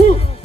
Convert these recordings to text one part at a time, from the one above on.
Woo!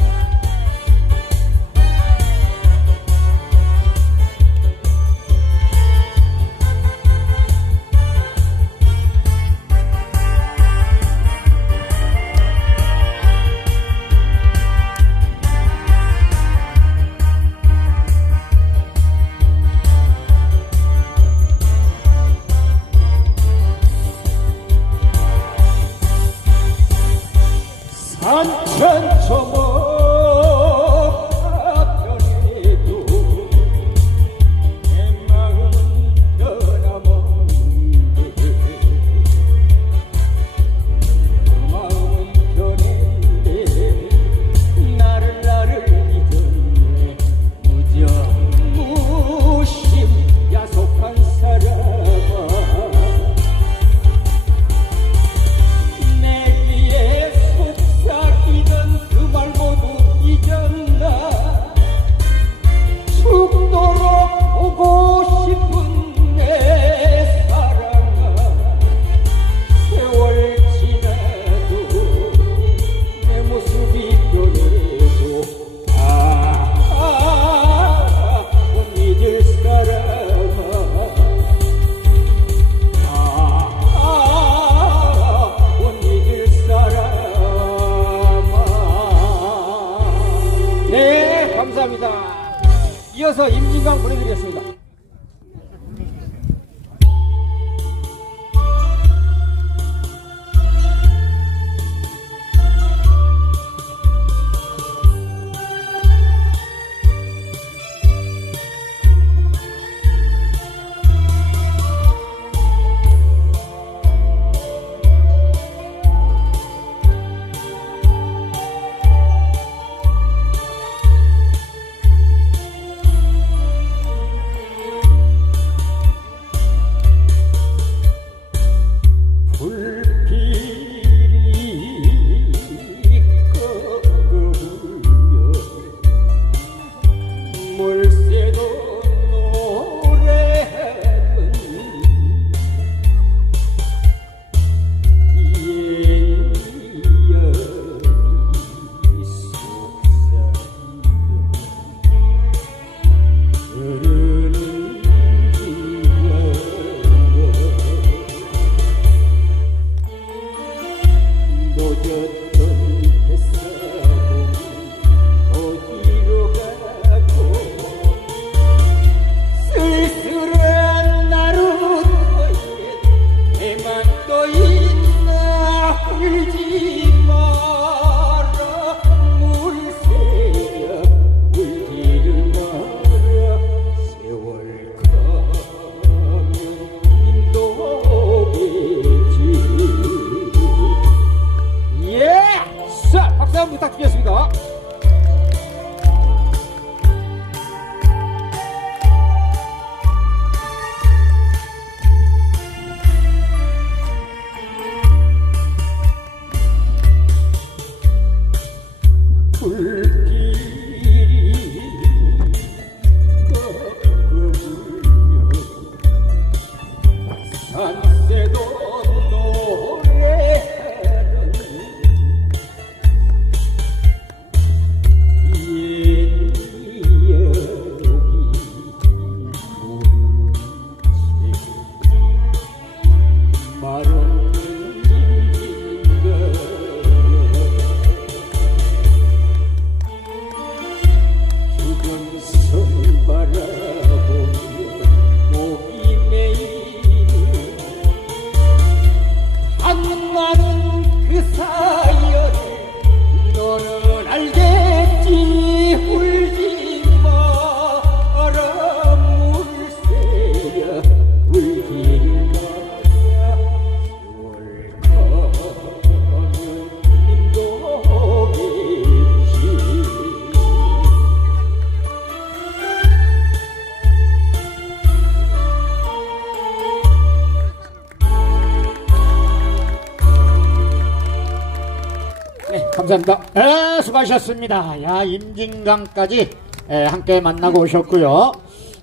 감사합니다. 예, 수고하셨습니다. 야, 임진강까지 예, 함께 만나고 오셨고요.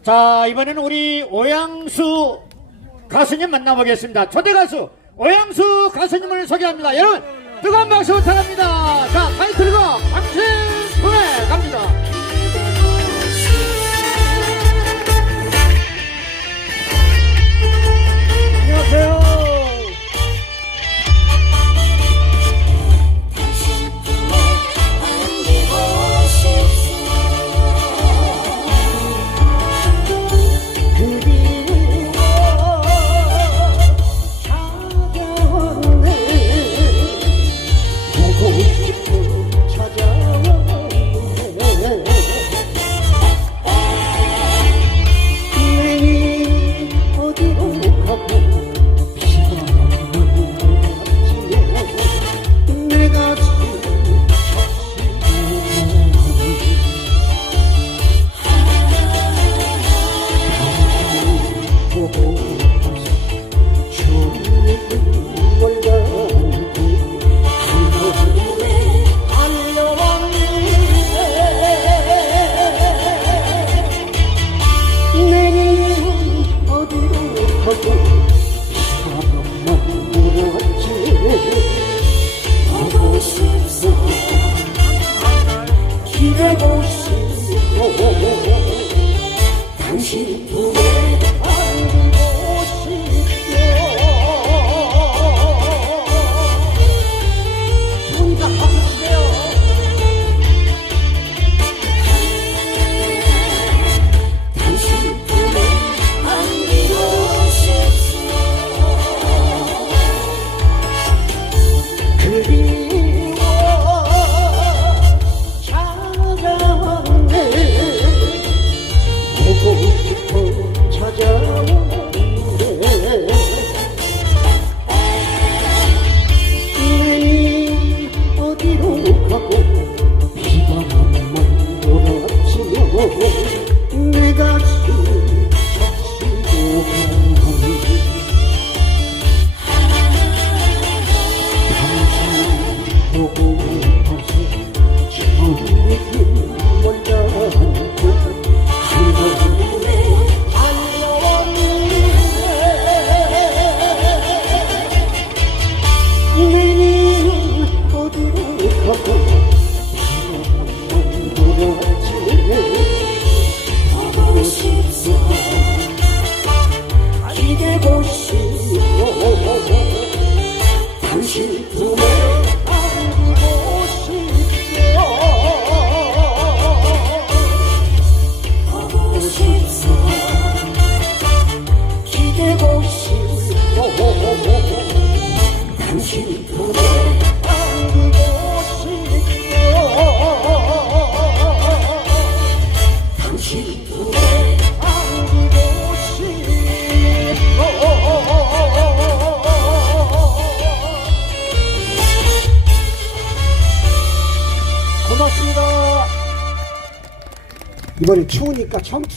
자, 이번에는 우리 오양수 가수님 만나보겠습니다. 초대 가수 오양수 가수님을 소개합니다. 여러분, 뜨거운 박수 부탁합니다. 자, 타이틀곡 당신 품에 갑니다.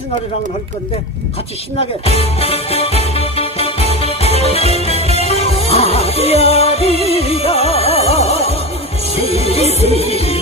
청춘아리랑을 할 건데 같이 신나게. 아리아리라 시리시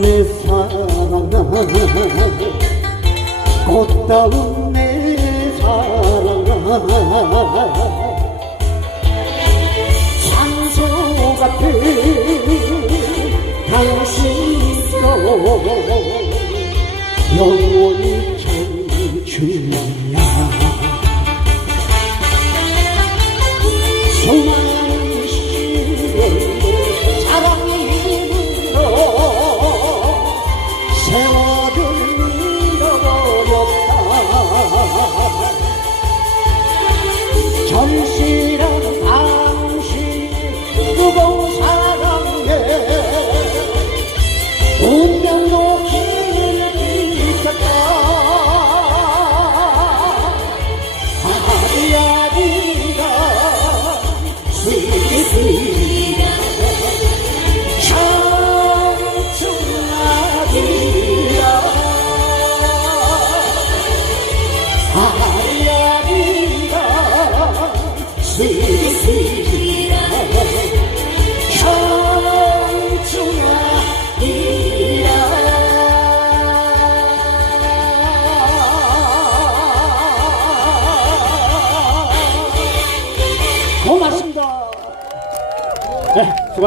내 사랑아 꽃다운 내 사랑아 당신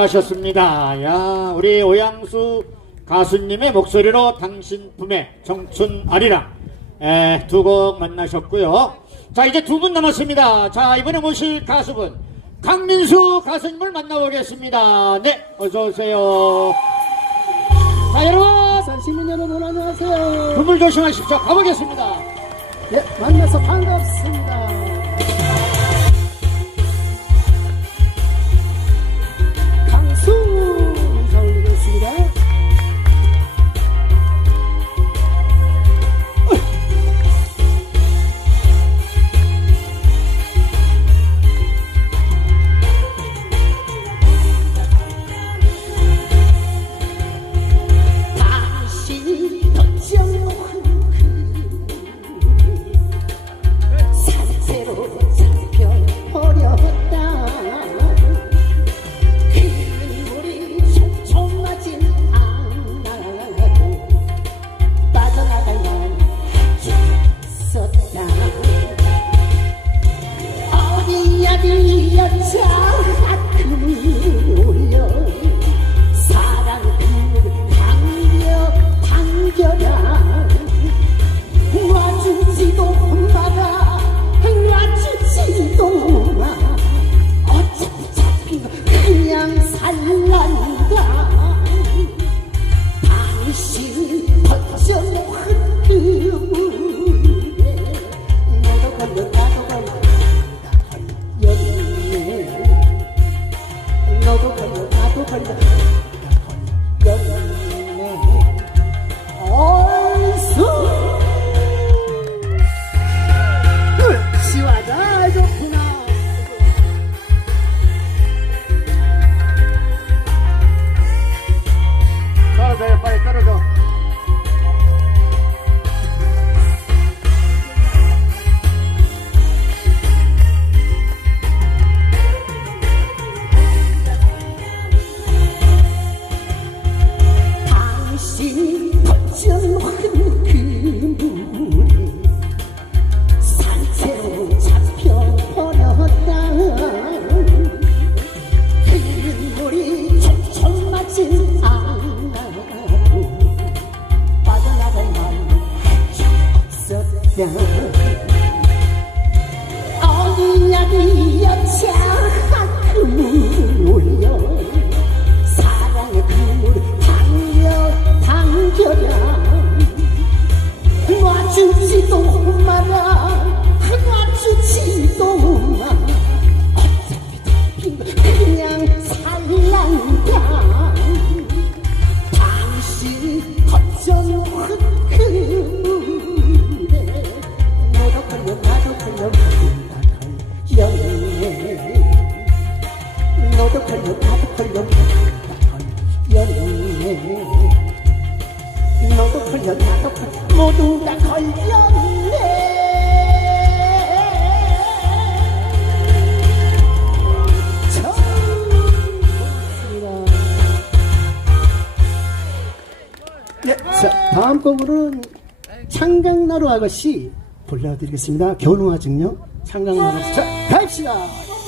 수고하셨습니다. 야, 우리 오양수 가수님의 목소리로 당신 품에 청춘 아리랑 에, 두곡 만나셨고요. 자, 이제 두 분 남았습니다. 자, 이번에 모실 가수분 강민수 가수님을 만나보겠습니다. 네, 어서 오세요. 자, 여러분, 산 시민 여러분 안녕하세요. 눈물 조심하십시오. 가보겠습니다. 예, 만나서 반갑습니다. 사과 시 불러드리겠습니다. 견우와 증명 상강마법사 가입시다.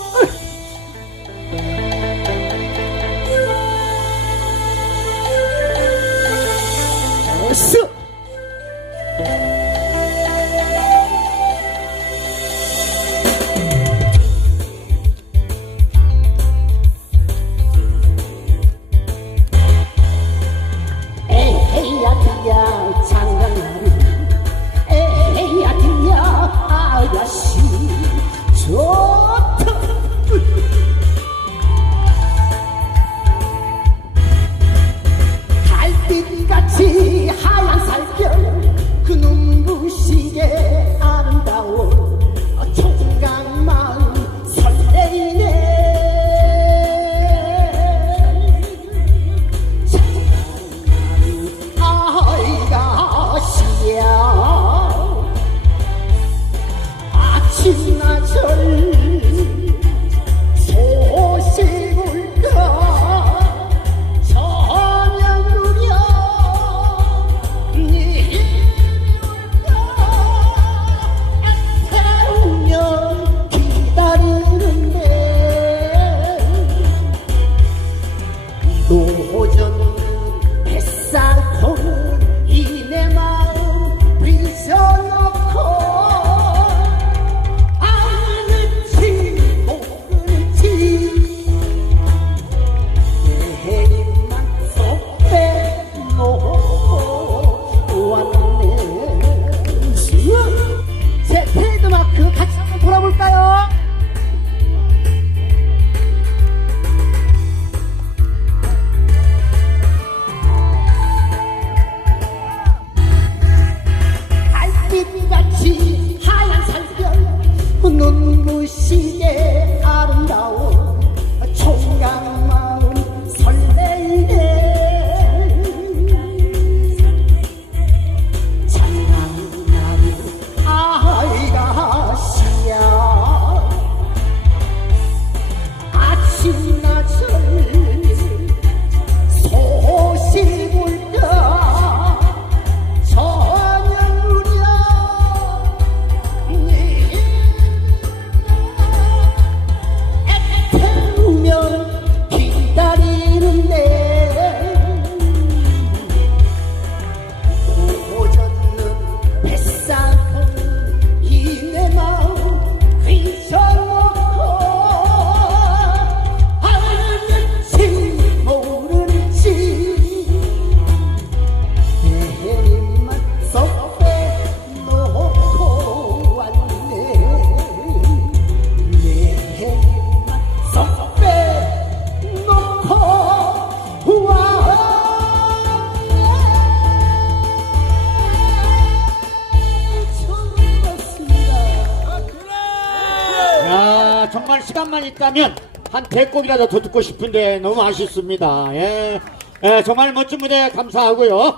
된다면 한 대곡이라도 더 듣고 싶은데 너무 아쉽습니다. 예. 예 정말 멋진 무대 감사하고요.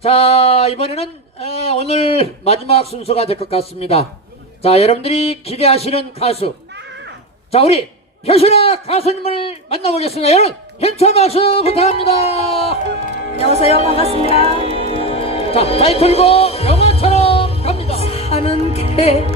자, 이번에는 예, 오늘 마지막 순서가 될 것 같습니다. 자, 여러분들이 기대하시는 가수. 자, 우리 표시나 가수님을 만나보겠습니다. 여러분, 힘찬 박수 부탁합니다. 안녕하세요. 반갑습니다. 자, 타이틀곡 영화처럼 갑니다. 사는 게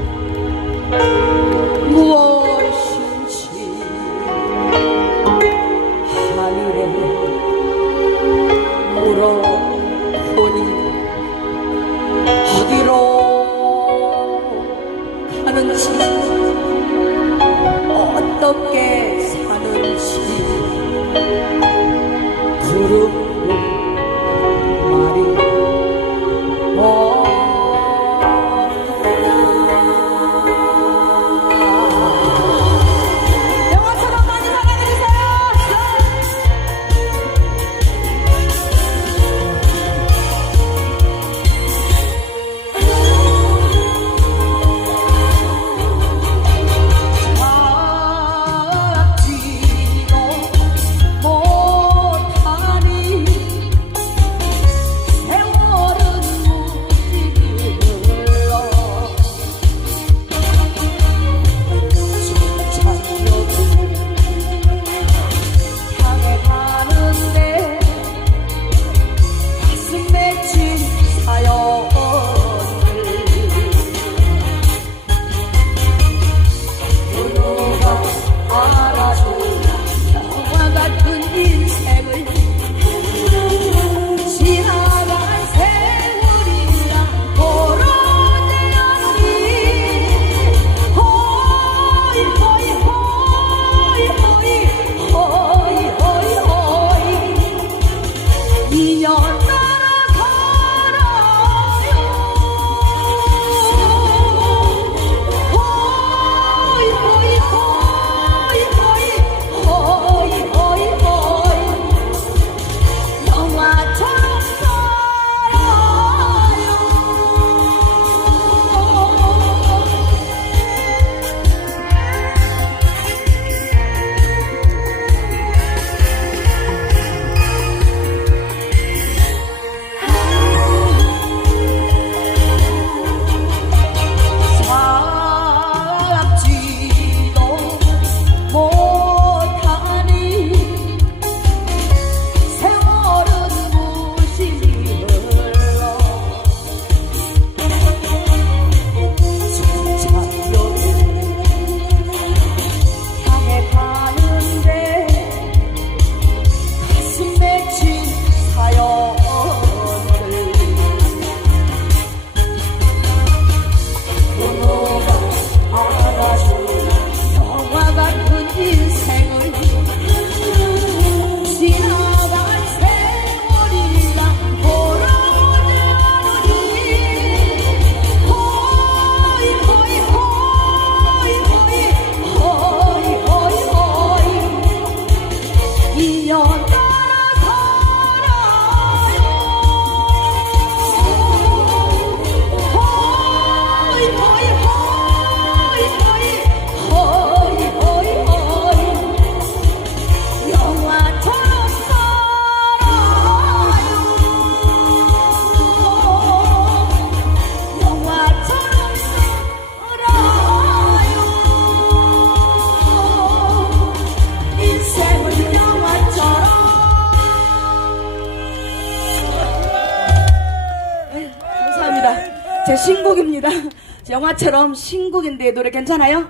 처럼 신곡인데 노래 괜찮아요?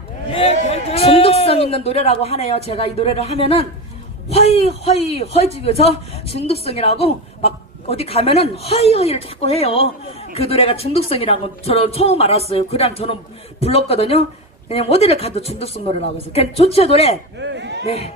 중독성 있는 노래라고 하네요. 제가 이 노래를 하면은 허이 허이 허이 집에서 중독성이라고 막 어디 가면은 허이 허이를 자꾸 해요. 그 노래가 중독성이라고 저는 처음 알았어요. 그냥 저는 불렀거든요. 그냥 어디를 가도 중독성 노래라고 해서 그냥 좋죠 노래. 네.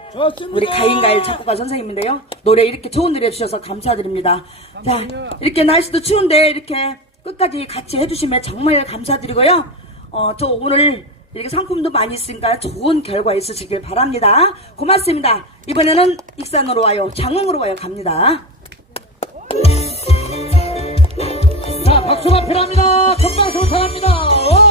우리 가인가일 작곡가 선생님인데요. 노래 이렇게 좋은 노래 해주셔서 감사드립니다. 자 이렇게 날씨도 추운데 이렇게 끝까지 같이 해주시면 정말 감사드리고요. 어, 저 오늘 이렇게 상품도 많이 있으니까 좋은 결과 있으시길 바랍니다. 고맙습니다. 이번에는 익산으로 와요. 장흥으로 와요. 갑니다. 자, 박수가 필요합니다. 금방수 부탁합니다.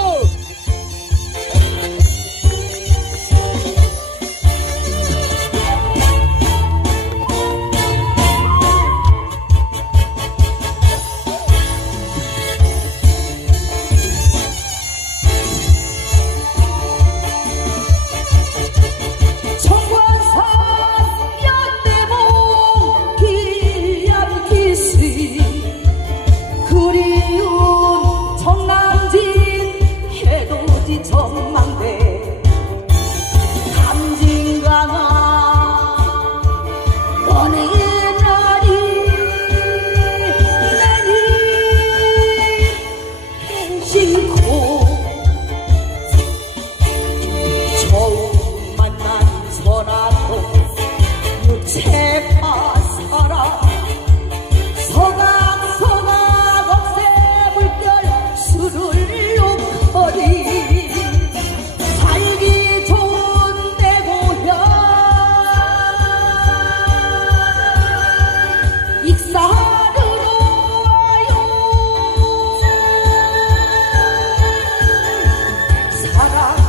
사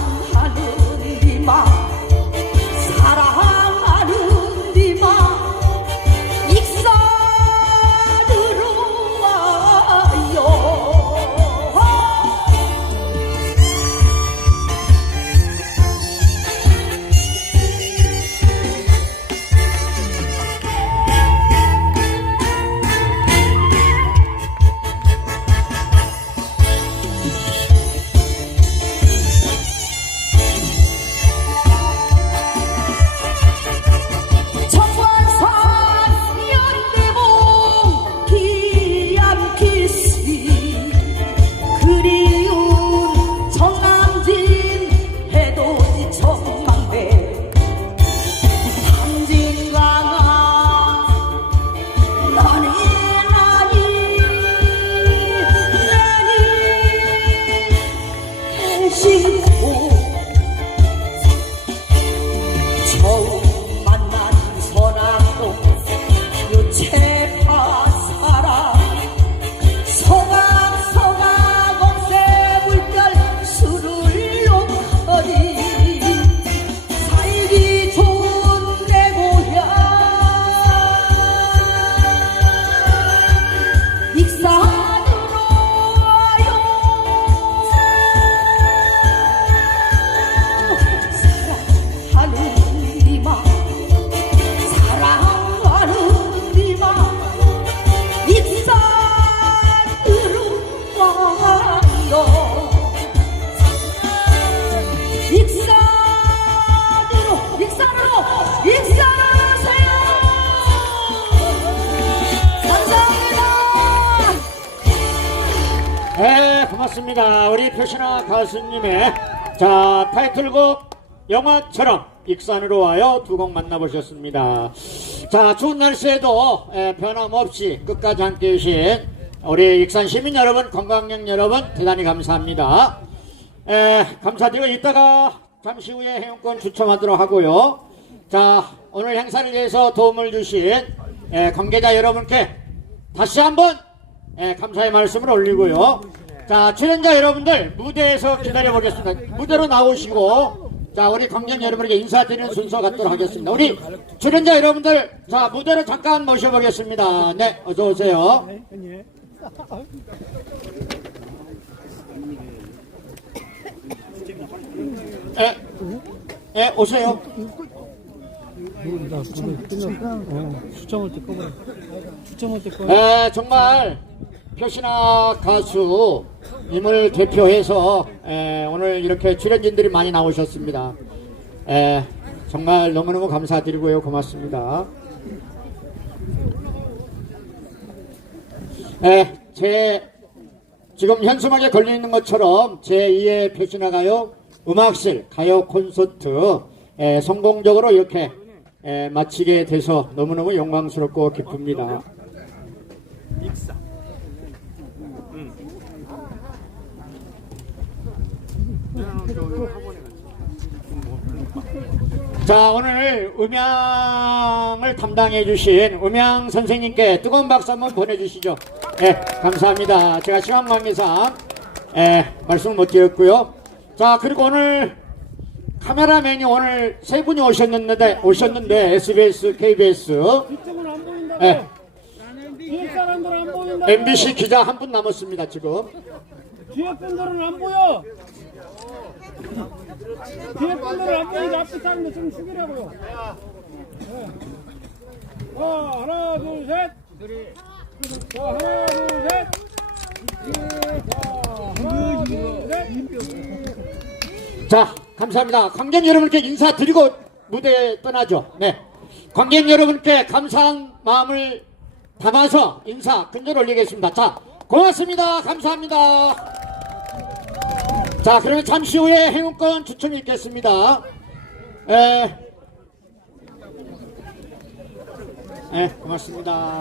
네, 고맙습니다. 우리 표신아 가수님의 자 타이틀곡 영화처럼 익산으로 와요 두 곡 만나보셨습니다. 자 추운 날씨에도 에, 변함없이 끝까지 함께 해 주신 우리 익산 시민 여러분, 관광객 여러분 대단히 감사합니다. 에, 감사드리고 이따가 잠시 후에 회원권 추첨하도록 하고요. 자 오늘 행사를 위해서 도움을 주신 에, 관계자 여러분께 다시 한번 예, 감사의 말씀을 올리고요. 자, 출연자 여러분들 무대에서 기다려 보겠습니다. 무대로 나오시고 자, 우리 관객 여러분에게 인사드리는 순서 갖도록 하겠습니다. 우리 출연자 여러분들 자, 무대로 잠깐 모셔보겠습니다. 네, 어서 오세요. 예, 예, 오세요. 수정할 때 꺼봐. 수정할 때 꺼. 에, 정말 표신아 가수님을 대표해서 에, 오늘 이렇게 출연진들이 많이 나오셨습니다. 에, 정말 너무너무 감사드리고요. 고맙습니다. 에, 제 지금 현수막에 걸려 있는 것처럼 제2의 표신아 가요 음악실 가요 콘서트 에, 성공적으로 이렇게 에, 마치게 돼서 너무너무 영광스럽고 기쁩니다. 자 오늘 음향을 담당해 주신 음향 선생님께 뜨거운 박수 한번 보내주시죠 네 감사합니다 제가 시간 관계상 예, 말씀을 못 드렸고요 자 그리고 오늘 카메라맨이 오늘 세 분이 오셨는데 오셨는데 SBS, KBS. 예. MBC 기자 한 분 남았습니다 지금 뒤에 분들은 안 보여. 뒤에 분들은 안 보이는데 좀 셋. 자, 하나, 둘, 셋. 자, 하나, 둘, 셋. 자, 감사합니다. 관객 여러분께 인사드리고 무대에 떠나죠. 네. 관객 여러분께 감사한 마음을 담아서 인사 근절 올리겠습니다. 자, 고맙습니다. 감사합니다. 자, 그러면 잠시 후에 행운권 추첨이 있겠습니다. 에, 에, 고맙습니다.